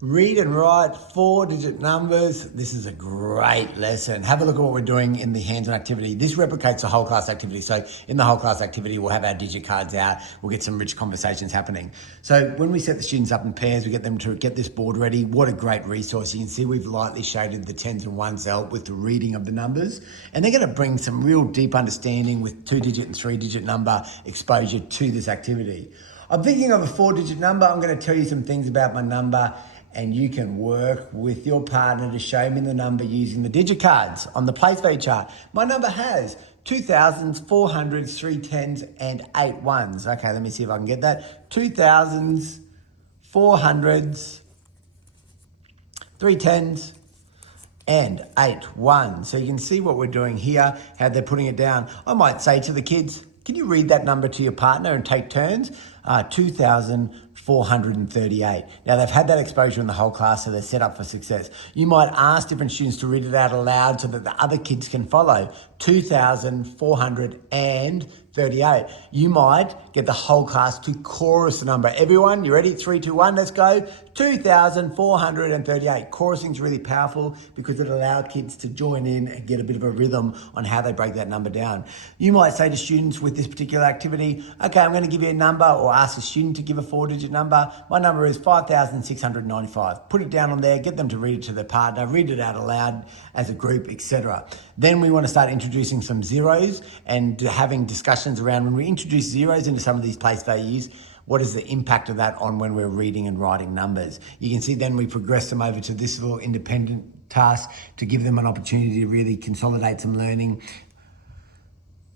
Read and write 4-digit numbers. This is a great lesson. Have a look at what we're doing in the hands-on activity. This replicates the whole class activity. So in the whole class activity, we'll have our digit cards out. We'll get some rich conversations happening. So when we set the students up in pairs, we get them to get this board ready. What a great resource. You can see we've lightly shaded the 10s and 1s to help with the reading of the numbers. And they're going to bring some real deep understanding with 2-digit and 3-digit number exposure to this activity. I'm thinking of a 4-digit number. I'm going to tell you some things about my number, and you can work with your partner to show me the number using the digit cards on the place value chart. My number has 2,000s, 400s, 3 10s, and 8 1s. Okay, let me see if I can get that. 2,000s, 400s, 3 10s, and 8 1s. So you can see what we're doing here, how they're putting it down. I might say to the kids, can you read that number to your partner and take turns? 2,438. Now they've had that exposure in the whole class, so they're set up for success. You might ask different students to read it out aloud so that the other kids can follow. 2,438. You might get the whole class to chorus the number. Everyone, you ready? 3, 2, 1, let's go. 2,438. Chorusing is really powerful because it allowed kids to join in and get a bit of a rhythm on how they break that number down. You might say to students with this particular activity, okay, I'm going to give you a number, or ask a student to give a 4-digit number. My number is 5,695. Put it down on there, get them to read it to their partner, read it out aloud as a group, etc. Then we want to start introducing some zeros and having discussions around when we introduce zeros into some of these place values, what is the impact of that on when we're reading and writing numbers? You can see then we progress them over to this little independent task to give them an opportunity to really consolidate some learning.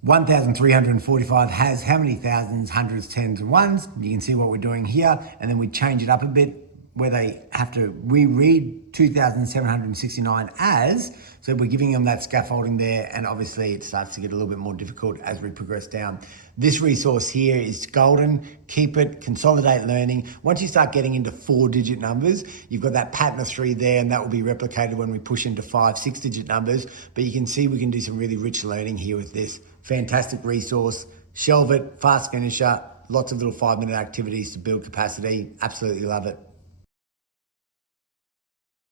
1,345 has how many thousands, hundreds, tens, and ones? You can see what we're doing here, and then we change it up a bit where they have to reread 2,769 as, so we're giving them that scaffolding there, and obviously it starts to get a little bit more difficult as we progress down. This resource here is golden. Keep it, consolidate learning. Once you start getting into 4-digit numbers, you've got that pattern of 3 there, and that will be replicated when we push into 5, 6-digit numbers, but you can see we can do some really rich learning here with this. Fantastic resource. Shelve it, fast finisher, lots of little 5-minute activities to build capacity. Absolutely love it.